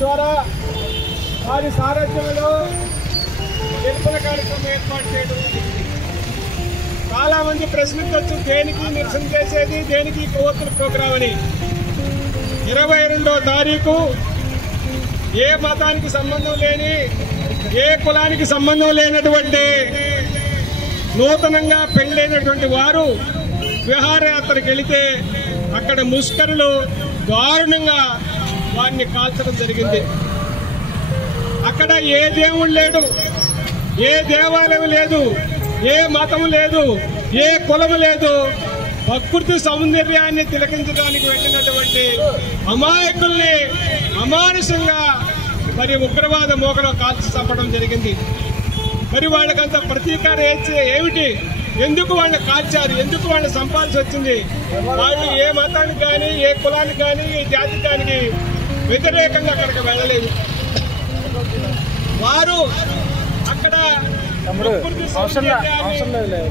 ద్వారా వారి సారథ్యంలో నిరసన కార్యక్రమం ఏర్పాటు చేయడం. చాలా మంది ప్రశ్నించవచ్చు, దేనికి నిరసన చేసేది, దేనికి కొవ్వొత్తుల ప్రోగ్రాం అని. 22వ తారీఖు ఏ మతానికి సంబంధం లేని, ఏ కులానికి సంబంధం లేనటువంటి నూతనంగా పెళ్ళైనటువంటి వారు విహారయాత్రకు వెళితే అక్కడ ముష్కరులు దారుణంగా వారిని కాల్చడం జరిగింది. అక్కడ ఏ దేవుడు లేడు, ఏ దేవాలయం లేదు, ఏ మతం లేదు, ఏ కులం లేదు. ప్రకృతి సౌందర్యాన్ని తిలకించడానికి వెళ్ళినటువంటి అమాయకుల్ని అమానుషంగా మరి ఉగ్రవాద మోకలో కాల్చి చంపడం జరిగింది. మరి వాళ్ళకంత ప్రతీకారం ఏమిటి? ఎందుకు వాళ్ళని కాల్చారు? ఎందుకు వాళ్ళని చంపాల్సి వచ్చింది? వాళ్ళు ఏ మతానికి కానీ, ఏ కులానికి కానీ, ఏ జాతికి కానీ వ్యతిరేకంగా అక్కడికి వెళ్ళలేదు. వారు అక్కడ ప్రకృతి సౌందర్యాన్ని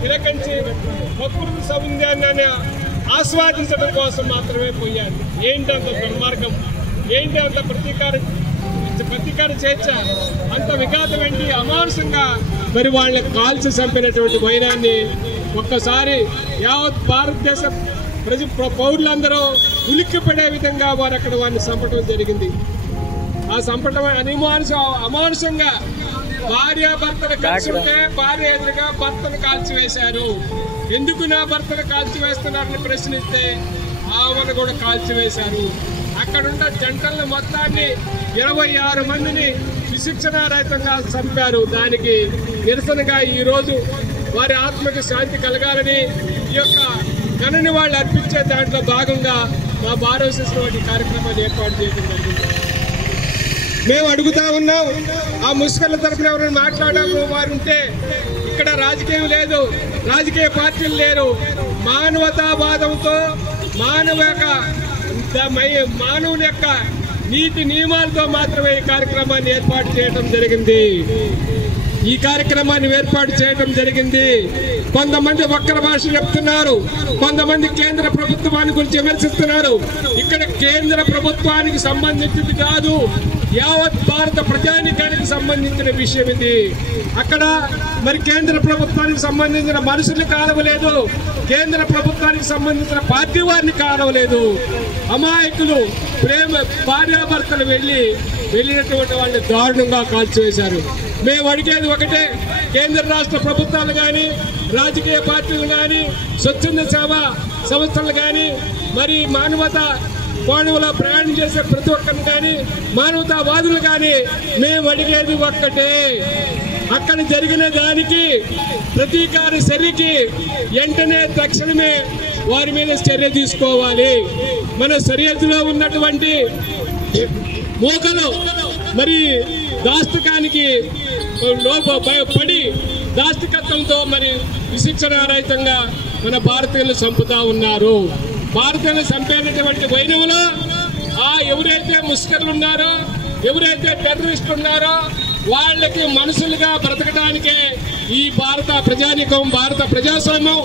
తిలకించి ప్రకృతి సౌందర్యాన్ని ఆస్వాదించడం కోసం మాత్రమే పోయారు. ఏంటి అంత దుర్మార్గం? ఏంటి అంత ప్రతీకార చేర్చ? అంత విఘాతం ఏంటి? అమానుషంగా మరి వాళ్ళని కాల్చి చంపినటువంటి వైనాన్ని ఒక్కసారి యావత్ భారతదేశ పౌరులందరూ ఉలిక్కిపడే విధంగా వారు అక్కడ వారిని చంపడం జరిగింది. ఆ చంపడం అమానుషంగా భార్యాభర్తలు కలిసి ఉంటే భార్య ఎదురుగా భర్తను కాల్చివేశారు. ఎందుకు నా భర్తను కాల్చివేస్తున్నారని ప్రశ్నిస్తే ఆమెను కూడా కాల్చివేశారు. అక్కడున్న జంటల మొత్తాన్ని 26 మందిని విశిక్షణారహితంగా చంపారు. దానికి నిరసనగా ఈరోజు వారి ఆత్మకి శాంతి కలగాలని ఈ యొక్క గణని వాళ్ళు అర్పించే దాంట్లో భాగంగా మా భారతదేశంలో వంటి కార్యక్రమాన్ని ఏర్పాటు చేయడం జరిగింది. మేము అడుగుతా ఉన్నాం, ఆ ముష్కర్ల తరఫున ఎవరైనా మాట్లాడాము వారు ఉంటే, ఇక్కడ రాజకీయం లేదు, రాజకీయ పార్టీలు లేరు. మానవతావాదంతో మానవుని యొక్క నీతి నియమాలతో మాత్రమే ఈ కార్యక్రమాన్ని ఏర్పాటు చేయడం జరిగింది. ఈ కార్యక్రమాన్ని ఏర్పాటు చేయడం జరిగింది. కొంతమంది వక్ర భాష చెప్తున్నారు, కొంతమంది కేంద్ర ప్రభుత్వాన్ని గురించి విమర్శిస్తున్నారు. ఇక్కడ కేంద్ర ప్రభుత్వానికి సంబంధించింది కాదు, యావత్ భారత ప్రజానికానికి సంబంధించిన విషయం ఇది. అక్కడ మరి కేంద్ర ప్రభుత్వానికి సంబంధించిన మనుషుల్ని కాలవలేదు, కేంద్ర ప్రభుత్వానికి సంబంధించిన పార్టీ వారిని కాలవలేదు. అమాయకులు భార్యాభర్తలు వెళ్ళినటువంటి వాళ్ళని దారుణంగా కాల్చివేశారు. మేము అడిగేది ఒకటే, కేంద్ర రాష్ట్ర ప్రభుత్వాలు కానీ, రాజకీయ పార్టీలు కానీ, స్వచ్ఛంద సేవా సంస్థలు కానీ, మరి మానవతా కోణంలో ప్రయాణం చేసే ప్రతి ఒక్కరిని కానీ, మానవతావాదులు కానీ మేము అడిగేది ఒక్కటే, అక్కడ జరిగిన దానికి ప్రతీకార చర్యకి వెంటనే తక్షణమే వారి మీద చర్య తీసుకోవాలి. మన సరిహద్దులో ఉన్నటువంటి మూకలు మరి దాస్తకానికి పడి దాస్తికత్వంతో మరి విశిక్షణారహితంగా మన భారతీయులు చంపుతా ఉన్నారు. భారతీయులు చంపేటటువంటి వైనములో ఎవరైతే ముష్కర్లు ఉన్నారో, ఎవరైతే టెర్రరిస్టులు ఉన్నారో వాళ్ళకి మనుషులుగా బ్రతకడానికే ఈ భారత ప్రజానికం, భారత ప్రజాస్వామ్యం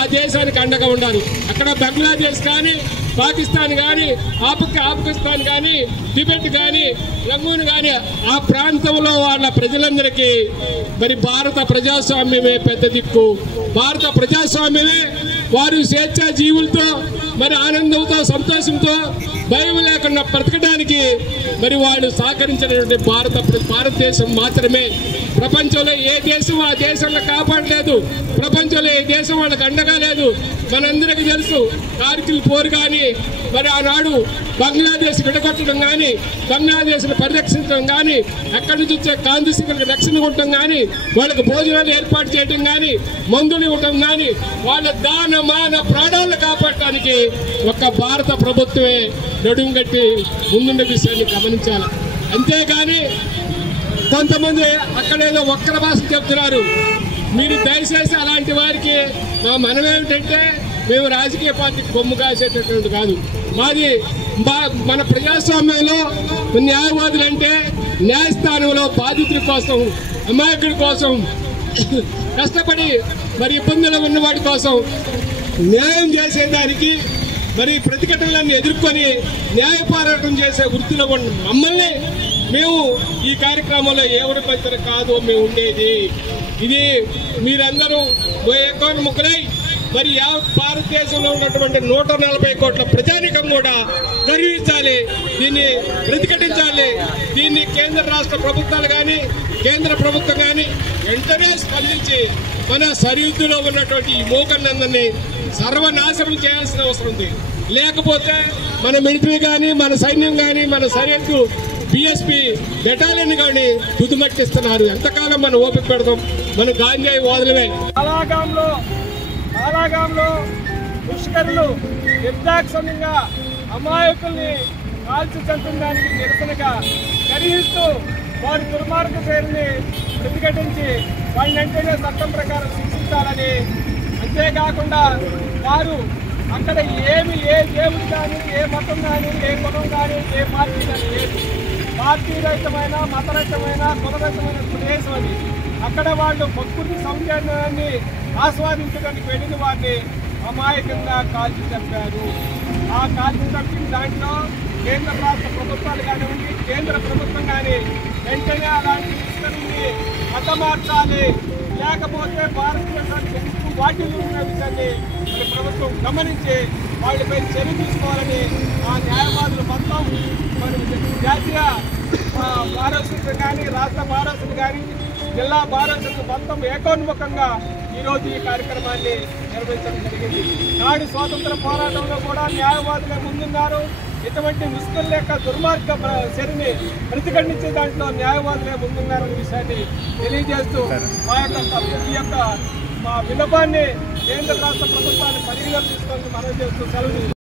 ఆ దేశానికి అండగా ఉండాలి. అక్కడ బంగ్లాదేశ్ కానీ, పాకిస్తాన్ కానీ, ఆఫ్ఘనిస్తాన్ కానీ, టిబెట్ కానీ, లంగూన్ కానీ ఆ ప్రాంతంలో వాళ్ళ ప్రజలందరికీ మరి భారత ప్రజాస్వామ్యమే పెద్ద దిక్కు. భారత ప్రజాస్వామ్యమే వారు స్వేచ్ఛా జీవులతో మరి ఆనందంతో, సంతోషంతో, భయం లేకుండా బ్రతకడానికి మరి వాళ్ళు సహకరించినటువంటి భారతదేశం మాత్రమే. ప్రపంచంలో ఏ దేశం ఆ దేశంలో కాపాడలేదు, ప్రపంచంలో ఏ దేశం వాళ్ళకి అండగా లేదు. మనందరికీ తెలుసు, కార్గిల్ పోరు కానీ, మరి ఆనాడు బంగ్లాదేశ్ విడగొట్టడం కానీ, బంగ్లాదేశ్ను పరిరక్షించడం కానీ, అక్కడి నుంచి వచ్చే కాంతిశీలకు రక్షణ ఇవ్వటం కానీ, వాళ్ళకి భోజనాలు ఏర్పాటు చేయడం కానీ, మందులు ఇవ్వటం కానీ, వాళ్ళ దాన మాన ప్రాణాలను కాపాడటానికి ఒక్క భారత ప్రభుత్వమే నడుం కట్టి ముందున్న విషయాన్ని గమనించాలి. అంతేగాని కొంతమంది అక్కడేదో వక్ర భాష చెప్తున్నారు. మీరు దయచేసి అలాంటి వారికి మా మనమేమిటంటే మేము రాజకీయ పార్టీకి కొమ్ము కాసేటటువంటి కాదు. మాది మన ప్రజాస్వామ్యంలో న్యాయవాదులంటే న్యాయస్థానంలో బాధితుల కోసం, అమాయకుడి కోసం కష్టపడి మరి ఇబ్బందులు ఉన్నవాడి కోసం న్యాయం చేసేదానికి మరి ప్రతిఘటనలన్నీ ఎదుర్కొని న్యాయ పోరాటం చేసే వృత్తిలో ఉన్న మమ్మల్ని మేము ఈ కార్యక్రమంలో ఎవరి మధ్యన కాదు మేము ఉండేది. ఇది మీరందరూ ఏకోన్ముఖులై మరి భారతదేశంలో ఉన్నటువంటి 140 కోట్ల ప్రజానికం కూడా గర్వించాలి, దీన్ని ప్రతిఘటించాలి. దీన్ని కేంద్ర రాష్ట్ర ప్రభుత్వాలు కానీ కేంద్ర ప్రభుత్వం కానీ వెంటనే స్పందించి మన సరిహద్దులో ఉన్నటువంటి ఈ మూకన్నందరినీ సర్వనాశనం చేయాల్సిన అవసరం ఉంది. లేకపోతే మన మిలిటరీ కానీ మన సైన్యం కానీ మన సరిహద్దు BSP బెటాలియన్ కానీ తుదిమట్టిస్తున్నారు. ఎంతకాలం మనం ఓపిక పెడతాం? మన గాంజాయి వాదులమే. కాలాగాంలో పుష్కరులు నిర్దాక్షణ్యంగా అమాయకుల్ని కాల్చి చంపడానికి నిరసనగా గర్హిస్తూ వారి దుర్మార్గ పేరుని ప్రతిఘటించి వాళ్ళని వెంటనే చట్టం ప్రకారం శిక్షించాలని, అంతేకాకుండా వారు అక్కడ ఏ దేవుడు కానీ ఏ మతం కానీ ఏ కులం కానీ ఏ పార్టీ కానీ లేదు. పార్టీ రహితమైన మతరహితమైన కులరహితమైన ప్రదేశం అది. అక్కడ వాళ్ళు ప్రకృతి సౌందర్యాన్ని ఆస్వాదించడానికి వెళ్ళిన వారిని అమాయకంగా కాల్చి చంపారు. ఆ కాల్చి చంపిన దాంట్లో కేంద్ర రాష్ట్ర ప్రభుత్వాలు కానివ్వండి, కేంద్ర ప్రభుత్వం కానీ వెంటనే అలాంటి విషయాన్ని హతమార్చాలి. లేకపోతే భారతదేశానికి ఉప్పు వాటిల్లో ఉన్న విషయాన్ని మన ప్రభుత్వం గమనించి వాళ్ళపై చర్య తీసుకోవాలని ఆ న్యాయవాదులు మొత్తం మన జాతీయ భారతీయులు కానీ రాష్ట్ర భారతీయులు కానీ జిల్లా భారతీయులు మొత్తం ఏకోన్ముఖంగా ఈరోజు ఈ కార్యక్రమాన్ని నిర్వహించడం జరిగింది. నాడు స్వాతంత్ర పోరాటంలో కూడా న్యాయవాదులే ముందున్నారు. ఇటువంటి ముస్లింల యొక్క దుర్మార్గ చర్యని ప్రతిఘటించే దాంట్లో న్యాయవాదులే ముందున్నారనే విషయాన్ని తెలియజేస్తూ ఈ యొక్క మా విన్నపాన్ని కేంద్ర రాష్ట్ర ప్రభుత్వాన్ని పరిగణన తీసుకొని మనం చేస్తూ సెలవు